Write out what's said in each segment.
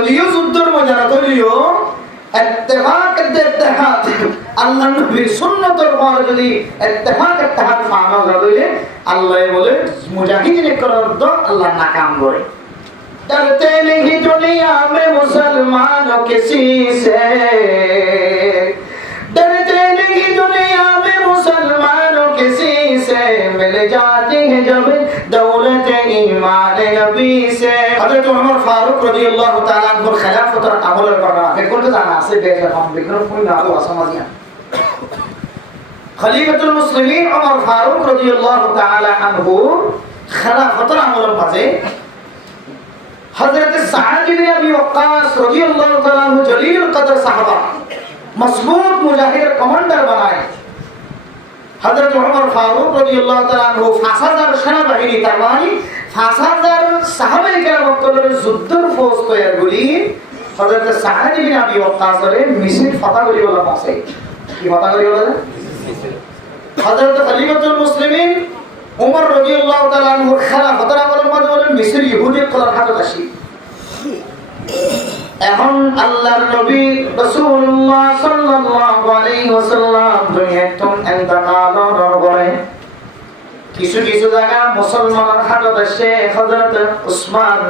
যদিও যুদ্ধের ময়দানে তৈরিও ইত্তেফাক ইত্তেহাদ আল্লাহর নবীর সুন্নতের পর যদি ইত্তেফাক ইত্তেহাদ ফানা যাবে আল্লাহ বলে মুজাহিদিন করার তো আল্লাহ নাকাম করে डरते नहीं दुनिया में मुसलमानों किसी से डरते नहीं दुनिया में मुसलमानों किसी से मिल जाती है जब दौलत ईमान नबी से हजरत उमर फारूक रज़ियल्लाहु ताआला अन्हु खिलाफतर আমলের কথা এখন তো জানা আছে বেশ কম বিক্রম কোন না আলো সমাজিয়া খলিফাতুল মুসলিমিন উমর ফারুক রাদিয়াল্লাহু তাআলা আনহু খেলাফতের আমলের মাঝে हजरत साद इब्न अबी वक्कास रज़ियल्लाहु ताआला अन्हु जलील कदर साहबा मजबूत मुजाहिद कमांडर बनाए हजरत उमर फारूक रज़ियल्लाहु ताआला अन्हु 5000 সেনাবাহিনী তার মানে 5000 সাহাবায়ে কেরাম মক্কার যুদ্ধের ফৌজ তৈরি করি হযরত সাদ ইবনে আবি ওয়াক্কাস এর মিছিল ফাতাগুলি বলা আছে কি ফাতাগুলি বলা হযরত খলিফাতুল মুসলিমিন উমর রাদিয়াল্লাহু তাআলা আনহু খেলাফতের আমলের মধ্যে বলেন মিসর ইহুদির কলার হাতে আসি এখন আল্লাহর নবী রাসূলুল্লাহ সাল্লাল্লাহু আলাইহি ওয়াসাল্লাম দুনিয়াতুন ইন্তেকালের পরে কিছু কিছু জায়গা মুসলমানের হাতে আসে হযরত উসমান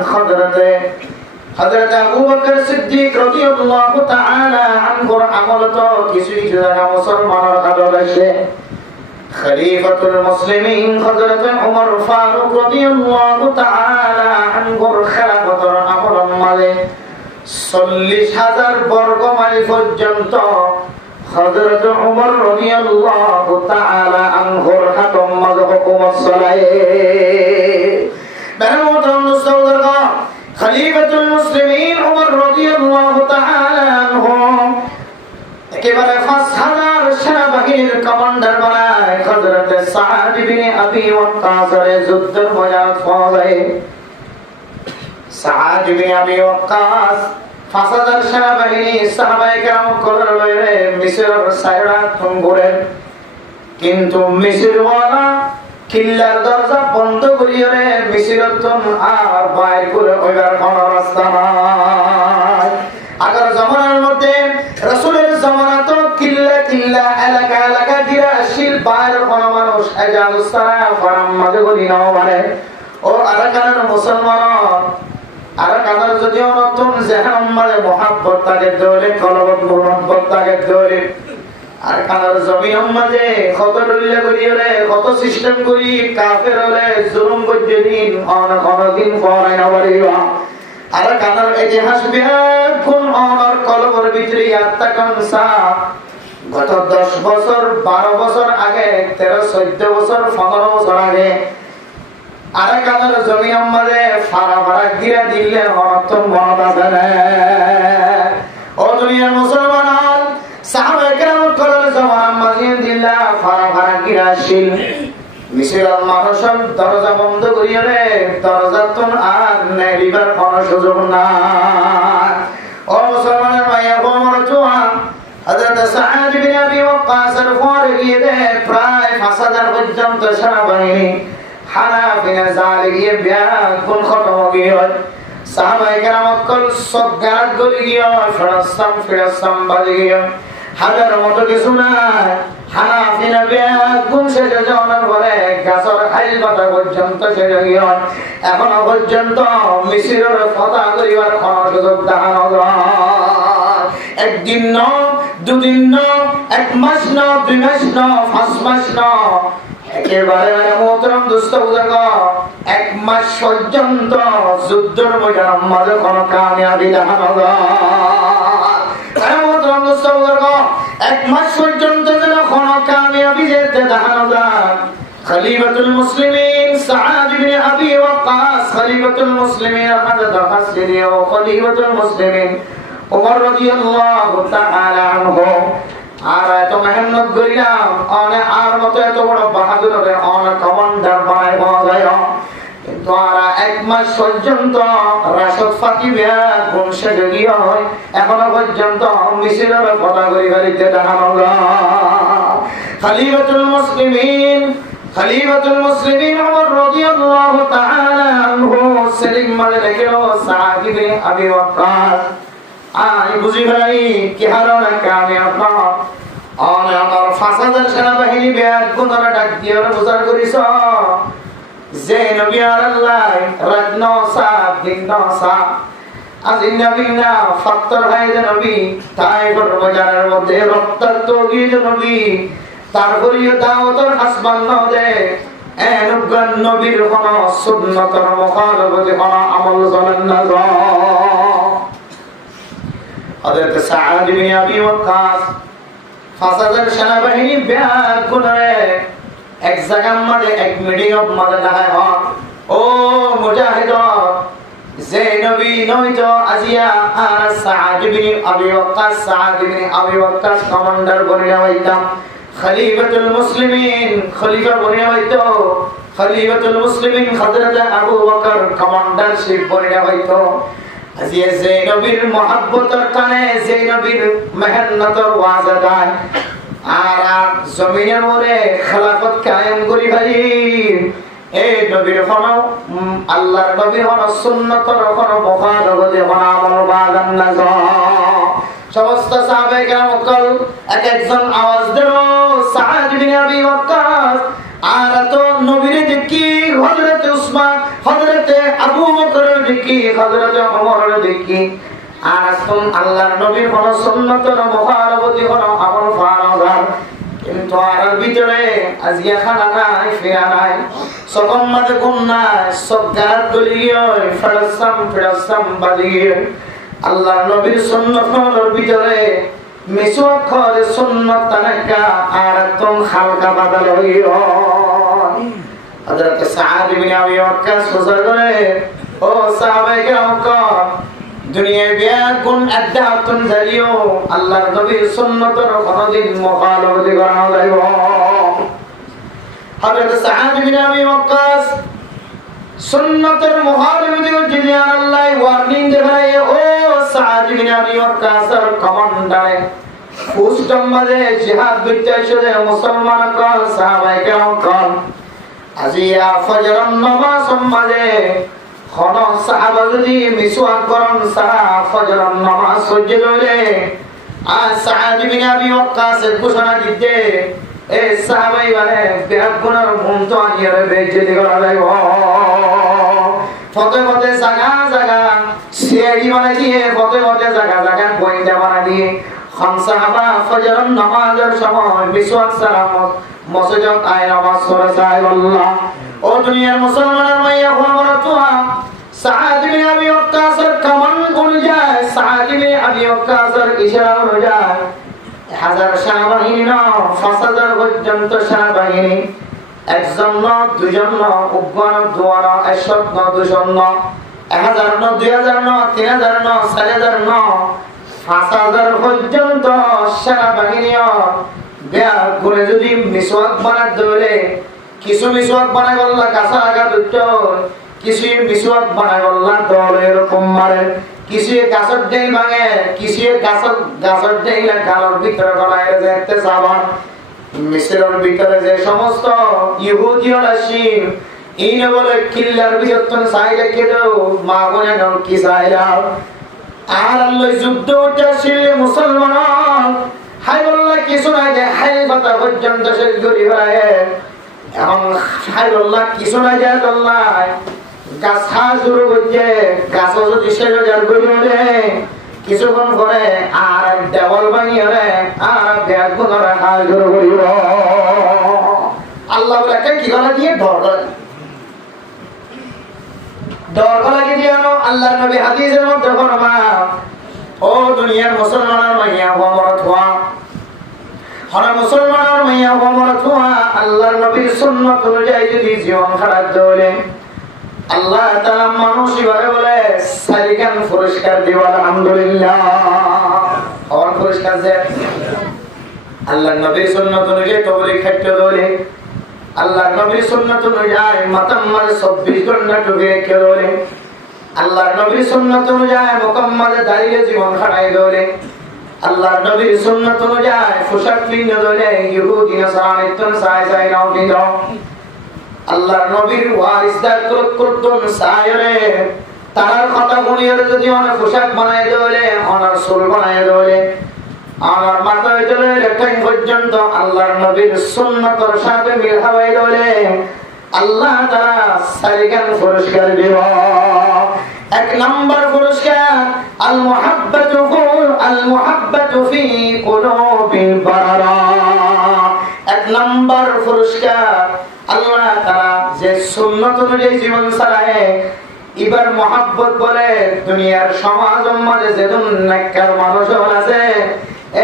হযরত আবু বকর সিদ্দিক রাদিয়াল্লাহু তাআলা আনহুর আমল তো কিছু কিছু জায়গা মুসলমানের হাতে আসে খলিফাতুল মুসলিমিন হযরত উমর ফারুক রাদিয়াল্লাহু তাআলা আনহুর খেলাফতের আমলের মাঝে 40000 বর্গ মাইল পর্যন্ত হযরত উমর রাদিয়াল্লাহু তাআলা আনহুর হাতের মাঝে হুকুমত চালায় মেহমুদুর রাসূলুল্লাহ খলিফাতুল মুসলিমিন উমর রাদিয়াল্লাহু তাআলা আনহু একেবারে 5000 সেনাবাহিনীর কমান্ডার বানায় হযরত সাদ ইবনে আবি ওয়াক্কাস এর যুদ্ধের ময়দানে পৌঁছায় সাদ ইবনে আবি ওয়াক্কাস 5000 সেনাবাহিনী সাহাবায়ে কেরাম কলর লয়ে মিসরের সায়রা থঙ্গুরেন কিন্তু মিসরওয়ালা কিল্লার দরজা বন্ধ করিয়ে মিসরতন আর বাইর করে ওইবার কোনো রাস্তা নাই আগের জামানার মধ্যে রাসূলের জামানা তো কিল্লা কিল্লা এলাকা এলাকা দিয়ে আসিল বাইরের কোনো মানুষ এজাজুস সারা ফরাম মাঝে গলি নাও মানে ও আরাকানের মুসলমান আরাকানের যদিও নতুন জেহান মানে মোহাব্বত তাকে ধরে কলবত মোহাব্বত তাকে ধরে আরাকানের জমিন মাঝে কত ডলিলে করিয়ে কত সিস্টেম করি কাফের হলে জুলুম করতে দিন অনেক দিন পরে না বাড়িবা আরাকানের ইতিহাস বিয়াকুন অনর কলবর ভিতরে আত্মাকাংসা গত 10 বছর 12 বছর আগে 13 14 বছর 15 বছর আগে আরাকানের জমিন মাঝে ফারা গিরা দিলে অনতম মনত আছে না ও দুনিয়ার মুসলমান সাহাবায়ে কেরাম কলর জমান মাঝে দিলা ফারা গিরা শিল মিসরের মানুষের দরজা বন্ধ করিয়ে দরজা তো আর নেরিবার কোনো সুযোগ নাই ও মুসলমানের মাইয়া বোন চুয়া হযরত সাদ ইবনে আবি ওয়াক্কাস এর পরে গিয়ে প্রায় 5000 পর্যন্ত সেনাবাহিনী হানাফিনা জালে গিয়ে ব্যাকুল খতম গিয়ে সাহাবায়ে কেরাম কল সব গাত গলি গিয়ে ফিরাস্তাম বাজে গিয়ে হাজার মতো কিছু না হানাফিনা ব্যাকুল সেজে যাওয়ার পরে গাছর হাইল বাটা পর্যন্ত সেজে গিয়ে এখনো পর্যন্ত মিসরের কথা করিবার কোনো সুযোগ দেখানো যায় একদিন ন দুদিন ন এক মাস ন 2 মাস ন 5 মাস ন একেবারে মোহতরম দোস্ত বুঝাগ 1 মাস পর্যন্ত যুদ্ধের ময়দানের মাঝে কোনো কামিয়াবি দেখানো যায় মোহতরম দোস্ত বুঝাগ 1 মাস পর্যন্ত যেন কোনো কামিয়াবি যেতে দেখানো যায় খলিফাতুল মুসলিমিন সাদ ইবনে আবি ওয়াক্কাস খলিফাতুল মুসলিমিন হযরত হাসিন ও খলিফাতুল মুসলিমিন উমর রাদিয়াল্লাহু তাআলা আনহু আর এত মেহনত করিলাম অনেক আর মতো এত বড় বাহাদুরের অনেক কমান্ডার বানায় পাওয়া যায় কিন্তু আর 1 মাস পর্যন্ত রাশদ ফাতিবা বংশে গিয়ে হয় এখনো পর্যন্ত মিসরের কথা করি বাড়িতে দেখানো যায় খলিফাতুল মুসলিমিন খলিফাতুল মুসলিমিন ওমর রাদিয়াল্লাহু তাআলা আনহু সেলিম মানে লেখেও সাদ ইবনে আবি ওয়াক্কাস আই বুঝি ভাই কি হারানা কামে আপনা আমার ফাসাদের সেনাবাহিনী বেয়াদ গুণরা ডাক দিয়ে প্রচার করিস যে নবী আর আল্লাহ রাত নসা দিন নসা আজ নবী না ফত্তর হয় যে নবী তাই বাজারের মধ্যে রক্তাক্ত গিয়ে যে নবী তারপরেও দাওয়াতের আসমান দে এনুগান নবীর কোন সুন্নতের মুখালফতে কোন আমল চলেন না হযরত সাদ ইবনে আবি ওয়াক্কাস ফাসাদের সেনাবাহিনী ব্যাগ করে এক জায়গার মধ্যে এক মিডিয়াম মধ্যে দাঁড়ায় হন ও মুজাহিদ যে নবী নয়তো আজিয়া আর সাদ ইবনে আবি ওয়াক্কাস কমান্ডার বনিয়া হইতাম খলিফাতুল মুসলিমিন খলিফা বনিয়া হইতো খলিফাতুল মুসলিমিন হযরত আবু বকর কমান্ডারশিপ বনিয়া হইতো আজিয়া যে নবীর মহব্বতের কানে যে নবীর মেহনতের ওয়াজাদায় আর জমিনের মধ্যে খেলাফত কায়েম করি ভাই এই নবীর কোন আল্লাহর নবীর কোন সুন্নতের কোন মুখালফতে কোন আমল বাগান না সমস্ত সাহাবায়ে কেরাম কল এক একজন আওয়াজ দিল সাদ বিন আবি ওয়াক্কাস আর তো নবীর দেখি হযরত উসমান হযরত আবু বকর দেখি হযরত ওমর দেখি আর আসুন আল্লাহর নবীর কোন সুন্নতের মুখালফতে কোন আমল ফারাজার কিন্তু আর ভিতরে আজিয়া খানা নাই ফিরা নাই সকম মাঝে ঘুম নাই সব গাত গলিয়ে ফেরাসাম বাজিয়ে আল্লাহর নবীর সুন্নতের ভিতরে মিসওয়াক করে সুন্নত তানাকা আর তুম হালকা বাদল হইও হযরত সাদ ইবনে আবি ওয়াক্কাস হুজুর করে ও সাহাবায়ে কেরাম দুনিয়ার বিয়ার কোন আদাতুন জারিও আল্লাহর নবীর সুন্নতের কোনদিন মুখালফতি করা যাইব হযরত সাদ ইবনে আবি ওয়াক্কাস সুন্নতের মুখালফতি করতে দিয়ে আল্লাহ ওয়ার্নিং দেয় ও সাদ ইবনে আবি ওয়াক্কাসের কমান্ডারে ফুস্টম্বাদে জিহাদ বিদ্যাশরে মুসলমান কল সাহাবায়ে কেরাম কল আজিয়া ফজরন নামাজ সম্মাদে কোন সাহাবা যদি মিসওয়াক করন সারা ফজরের নামাজ সহ্য করে আর সাদ ইবনে আবি ওয়াক্কাস ঘোষণা দিতে এই সাহাবাই মানে বেগুনার মুন্ত আনিয়ে বেজতি করা যাইব ফতে ফতে জায়গা সিআইডি বানাই দিয়ে ফতে জায়গা পয়েন্ট বানাই দিয়ে খান সাহাবা ফজরের নামাজের সময় মিসওয়াক সারা মসজিদে আয় নামাজ পড়ে যায় আল্লাহ ও দুনিয়ার মুসলমানের মাইয়া খবর তোয়া সাদ ইবনে আবি ওয়াক্কাসের কমান অনুযায়ী সাদ ইবনে আবি ওয়াক্কাসের ইশারা অনুযায়ী হাজার সেনাবাহিনী না 5000 পর্যন্ত সেনাবাহিনী একজন না দুজন না উগ্র দোয়ার 100 না 200 না 1000 না 2000 না 3000 না 4000 না 5000 পর্যন্ত সেনাবাহিনী ব্যাগ করে যদি মিসওয়াক বানাতে ধরে কিছু মিসওয়াক বানাই বললা কাঁচা আগা দুটো কিছু মিসওয়াক বানাই বললা দল এরকম মারে কিছু গাছের ডেই ভাঙে কিছু গাছের ডেই গালের ভিতরে গলায় যেতে সাবান মিসরের ভিতরে যে সমস্ত ইহুদিরা শিন ইনে বলে কিল্লার ভিতর সাইডে কেদাও মা বলে নাও কি সাইরা আর আল্লাহ যুদ্ধ উঠেছিল মুসলমান হাই বললা কিছু না যে হাই কথা পর্যন্ত শেষ করি ভাই এখন হাইবল্লাহ কিছু না যায় আল্লাহ গাছ খাওয়া শুরু করছে গাছ যদি শেষ হাজার করে কিছুক্ষণ করে আর দেওয়াল বানিয়ে আর ব্যাগ গুণরা খাওয়া শুরু করিব আল্লাহ একটা কি করা দিয়ে ডর লাগে দিয়ে আল্লাহ নবী হাদিসের মধ্যে ফরমা ও দুনিয়ার মুসলমানের মাইয়া ওমর থোয়া হরা মুসলমানের মাইয়া ওমর থোয়া আল্লাহর নবীর সুন্নাত অনুযায়ী যদি জীবন খারাপ দলে আল্লাহ তাআলা মানুষ বলে সারিকান পুরস্কার দিব আলহামদুলিল্লাহ আর পুরস্কার যে আল্লাহর নবীর সুন্নাত অনুযায়ী তবলিগ ক্ষেত্র দলে আল্লাহর নবীর সুন্নাত অনুযায়ী মাতাম্মাল 24 ঘন্টা ডুবে খেলে আল্লাহর নবীর সুন্নাত অনুযায়ী মুকাম্মাল দাঁড়িয়ে জীবন খাড়াই দলে আল্লাহর নবীর সুন্নাত অনুযায়ী পোশাক পিন্ধে দলে ইহুদি নাসারানিত্ব সাই নাও দিল আল্লাহর নবীর ওয়ারিসদার করতুন সায়রে তার কথা শুনিয়ে যদি অনেক পোশাক বানাই দেবে অনার চুল বানাই দেবে আমার মাথায় চলে রেখাই পর্যন্ত আল্লাহর নবীর সুন্নতের সাথে মিল হাওয়াই দেবে আল্লাহ তাআলা সারিকান পুরস্কার দিব। এক নম্বর পুরস্কার আল মুহাব্বাতু ফি কুলুবিল বারারা। এক নম্বর পুরস্কার আল্লাহ তাআলা যে সুন্নত অনুযায়ী জীবন চালায় এবার মহাব্বত বলে দুনিয়ার সমাজ মাঝে যেদিন নেককার মানুষ আছে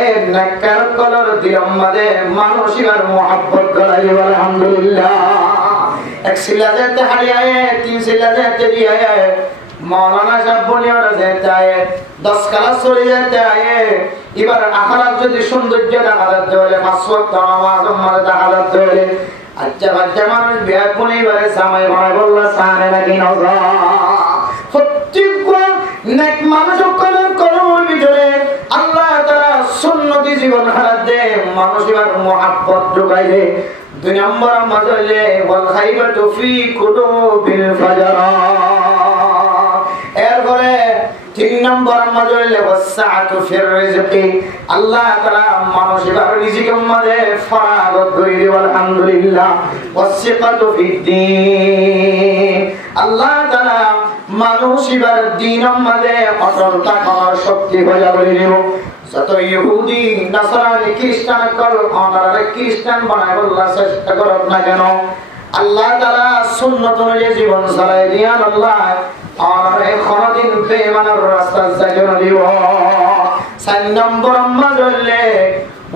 এই নেককার কলর দিলম মাঝে মানুষ এবার মহাব্বত গলাই আলহামদুলিল্লাহ। এক সিলা যেতে হারিয়ে তিন সিলা যেতে দিয়ে মৌলানা সাহেব বনিয়ারা যেতে আয়ে 10 ক্লাস চলে যেতে আয়ে এবার আখরাত যদি সৌন্দর্য দেখা যাচ্ছে বলে 5 ওয়াক্ত নামাজ মাঝে দেখা যাচ্ছে বলে আচ্ছা বাচ্চা মানুষ বিয়া কোনি বারে সামাই ভাই বললা সানে নাকি নজা প্রত্যেক নেক মানুষ কলমের ভিতরে আল্লাহ তাআলা সুন্নতি জীবন হারাত দে মানুষ এবার মহব্বত ঢুকাই দে। 2 নম্বর মাঝে ওয়াল খাইবাতু ফি কুলুবিল ফাজারা। এরপরে 3 নম্বর মাঝে ওয়াসআতু ফির রিজকি আল্লাহ তাআলা মানুষ এবার রিজিকের মাঝে ফরাগত করে দিব আলহামদুলিল্লাহ। ওয়াসিকাতু ফিদ্দিন আল্লাহ তাআলা মানুষ এবার দ্বীনের মাঝে অটল থাকার শক্তি হয়ে করে দিব। যত ইহুদি নাসারানি খ্রিস্টান কল অনারে খ্রিস্টান বানায় আল্লাহ চেষ্টা করত না কেন আল্লাহ তাআলা সুন্নত অনুযায়ী জীবন চালায় দিয়া আল্লাহ অনারে কোনদিন বেঈমানের রাস্তা চালিয়ে দিব। 4 নম্বর মাঝে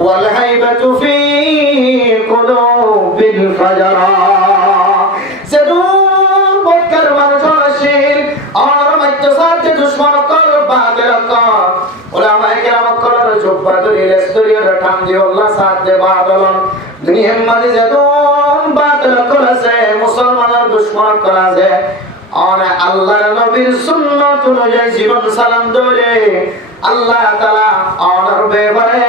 ওয়াল হাইবাতু ফি কুলুবিল ফাজারা সেদুর বকর মানুষ আসিল আর মাইতে সাথে দুশমন কল বাতিল কর উলামায়ে কেরাম কলর জুব্বা ধরে রেস্তরিয়া টান দিয়ে আল্লাহ সাথে বাদল দুনিয়ার মাঝে যেদুন বাতিল করেছে মুসলমানের দুশমন করেছে আর আল্লাহর নবীর সুন্নাত অনুযায়ী জীবন সালাম ধরে আল্লাহ তাআলা অনার ব্যাপারে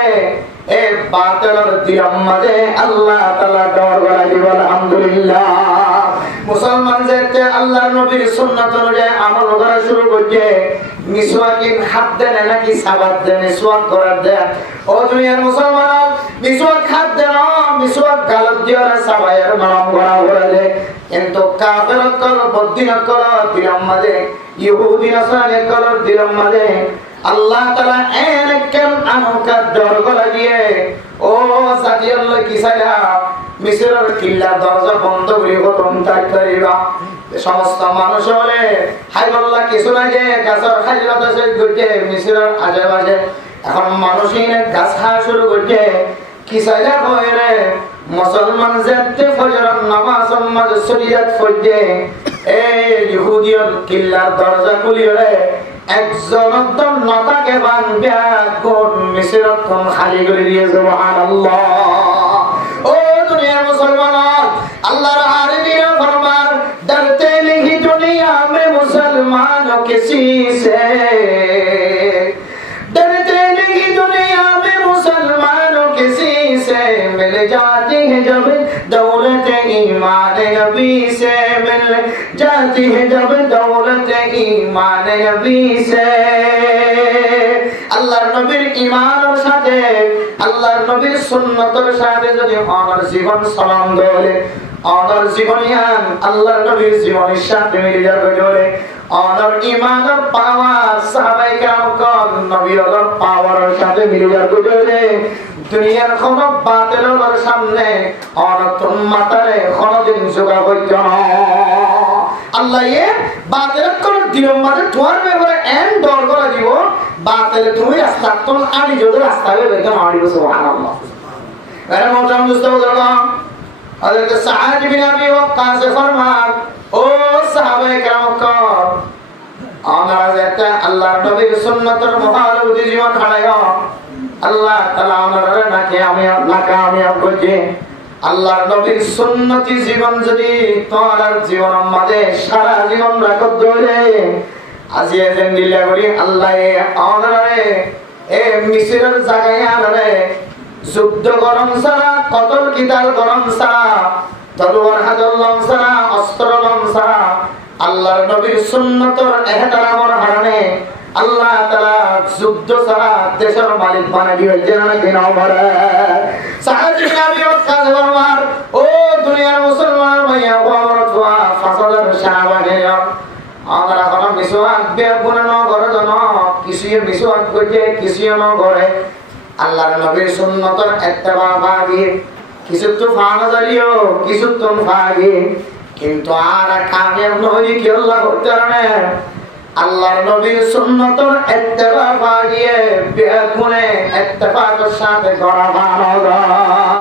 এ বাতিলের দিলম মাঝে আল্লাহ তাআলা ডর গলা দিব আলহামদুলিল্লাহ। মুসলমান যেতে আল্লাহর নবীর সুন্নাত অনুযায়ী আমল করা শুরু করছে মিসওয়াকিন হাত দেন নাকি সাবাত দেন মিসওয়াক করার দেন ও দুনিয়ার মুসলমান মিসওয়াক হাত দেন মিসওয়াক গালত দিয়ে সাবায়ের নাম করা হলে কিন্তু কাফের কল বদ্দিন কল দিলম মাঝে ইহুদি নাসারানি কল দিলম মাঝে আল্লাহ তাআলা এনেকেন আনুকা ডর গলা দিয়ে ও জাতিয়াল্লাহ কি সাইলা মিসরের কিল্লা দরজা বন্ধ করে গতম তাক করিবা সমস্ত মানুষ হলে হাইবল্লাহ কিছু লাগে গাছের খাইলাতে সে করতে মিসরের আশেপাশে এখন মানুষই গাছ খাওয়া শুরু করছে কি সাইলা কইরে মুসলমান যেতে ফজরের নামাজ মাঝে শরীয়ত ফজে এই ইহুদিয়র কিল্লার দরজা খুলিরে একজন একদম নতাকে বানবে কোন মিসরত কোন খালি করে দিয়ে সুবহানাল্লাহ। ও দুনিয়ার মুসলমান আল্লাহর আরবিরা ফরমান ডরতে नहीं दुनिया में मुसलमानों किसी से डरते नहीं दुनिया में मुसलमानों किसी से मिल जाती है जब दौलत ईमान नबी से मिल जाती है जब दौलत ईमान नबी से আল্লাহর নবীর ঈমানের সাথে আল্লাহর নবীর সুন্নতের সাথে যদি আমার জীবন সালাম দেয় আমার জীবনিয়ান আল্লাহর নবীর জীবনের সাথে মিলে যাবে বলে আমার ঈমানের পাওয়ার সাহাবায়ে কেরাম কোন নবীর পাওয়ারের সাথে মিলে যাবে বলে দুনিয়ার কোন বাতিলের সামনে অনতন মাতারে কোনদিন জোগা হইতো না আল্লাহ এ বাতিলের কোন দিনের মাঝে তোমার ব্যাপারে এন ডর করে দিব বাতিলে তুমি রাস্তা কোন আড়ি যদি রাস্তা হবে তো আড়িব সুবহানাল্লাহ। আরে মোজাম দোস্ত বলরা হযরত সাঈদ বিন আবি ওয়াক্কাস ফরমান ও সাহাবায়ে কেরাম আমরা যেটা আল্লাহর নবীর সুন্নতের মুখালফতি জীবন খাড়াইয়া আল্লাহ তাআলা আমাদের নাকি আমি নাকামিয়াব করছে আল্লাহর নবীর সুন্নতি জীবন যদি তোমার জীবনের মাঝে সারা জীবন রাখত ধরে আজি এজেন দিলা করি আল্লাহ আমাদের এ মিসরের জায়গায় আনরে যুদ্ধ গরম ছাড়া কতল কিতাল গরম ছাড়া তলোয়ার হাতল লমসারা অস্ত্র লমসারা আল্লাহর নবীর সুন্নতর এহতারামর হারণে আল্লাহ তাআলা যুদ্ধ ছাড়া দেশের মালিক বানাই দিয়েছেন নাকি না বলে সাহাবী নবী ওয়াক্কাস বলবার ও দুনিয়ার মুসলমান ভাইয়া ও আমার তোয়া ফাসাদার শাহবাগে আমরা কোন মিসওয়াক বেগুন ন করে জন কিছুই মিসওয়াক করতে কিছুই ন করে আল্লাহর নবীর সুন্নতর ইত্তেবা ভাগি কিছু তো ফানা জালিও কিছু তো ভাগি কিন্তু আর কামিয়াব নই কি আল্লাহ করতে পারে আল্লাহর নবীর সুন্নতর ইত্তেবা ভাগিয়ে বেগুনে ইত্তেফাকের সাথে করা ভালো